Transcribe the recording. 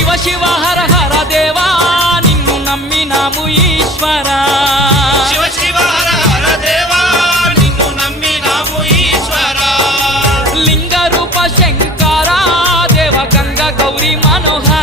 శివ శివ హర హర దేవా నిన్ను నమ్మినాము ఈశ్వరా శివ శివ హర హర దేవా నిన్ను నమ్మినాము ఈశ్వరా లింగ రూప శంకరా దేవ గంగ గౌరీ మనోహర